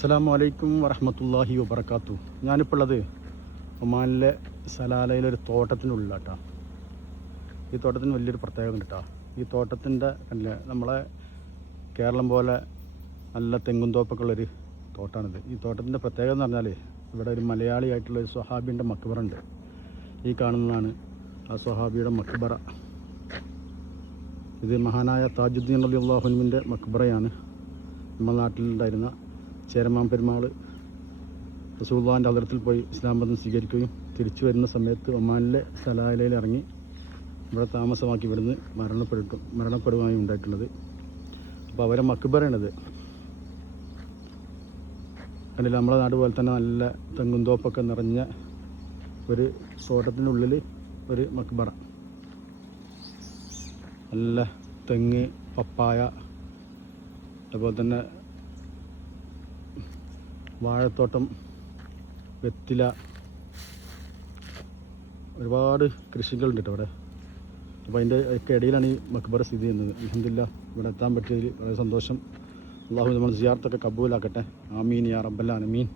അസ്സലാമു അലൈക്കും വറഹ്മത്തുള്ളാഹി വബറകാതുഹു. ഞാനിപ്പോൾ ഉള്ളത് ഒമാനിലെ സലാലയിലൊരു തോട്ടത്തിനുള്ളിലാട്ടോ. ഈ തോട്ടത്തിന് വലിയൊരു പ്രത്യേകത ഉണ്ട് കേട്ടോ. ഈ തോട്ടത്തിൻ്റെ കണ്ടില്ലേ, നമ്മളെ കേരളം പോലെ നല്ല തെങ്ങും തോപ്പൊക്കെ ഉള്ളൊരു തോട്ടമാണിത്. ഈ തോട്ടത്തിൻ്റെ പ്രത്യേകത എന്ന് പറഞ്ഞാൽ ഇവിടെ ഒരു മലയാളിയായിട്ടുള്ള ഒരു സ്വഹാബിൻ്റെ മക്ബറ ഉണ്ട്. ഈ കാണുന്നതാണ് ആ സ്വഹാബിയുടെ മക്ബറ. ഇത് മഹാനായ താജുദ്ദീൻ റളിയല്ലാഹു അൻഹുവിൻ്റെ മക്ബറയാണ്. നമ്മുടെ നാട്ടിലുണ്ടായിരുന്ന ചേരമാൻ പെരുമാൾ റസൂലുള്ളാഹിൻ്റെ ഹദ്റത്തിൽ പോയി ഇസ്ലാം മതം സ്വീകരിക്കുകയും തിരിച്ചു വരുന്ന സമയത്ത് ഒമാനിലെ സലാലയിൽ ഇറങ്ങി ഇവിടെ താമസമാക്കി ഇവിടുന്ന് മരണപ്പെടുകയും ഉണ്ടായിട്ടുള്ളത്. അപ്പോൾ അവരെ മക്ബറയാണിത്. കണ്ടില്ല, നമ്മളെ നാട് പോലെ തന്നെ നല്ല തെങ്ങും തോപ്പൊക്കെ നിറഞ്ഞ ഒരു തോട്ടത്തിനുള്ളിൽ ഒരു മക്ബറ. നല്ല തെങ്ങ്, പപ്പായ, അതുപോലെ തന്നെ വാഴത്തോട്ടം, വെറ്റില, ഒരുപാട് കൃഷികളുണ്ട് കേട്ടോ ഇവിടെ. അപ്പോൾ അതിൻ്റെ ഒക്കെ ഇടയിലാണ് ഈ മക്ബറ സ്ഥിതി ചെയ്യുന്നത്. അൽഹംദുലില്ലാഹ് ഇവിടെ എത്താൻ പറ്റിയതിൽ വളരെ സന്തോഷം. അള്ളാഹു നമ്മൾ സിയാറത്തൊക്കെ കബൂലാക്കട്ടെ. ആമീൻ യാ റബ്ബൽ ആലമീൻ.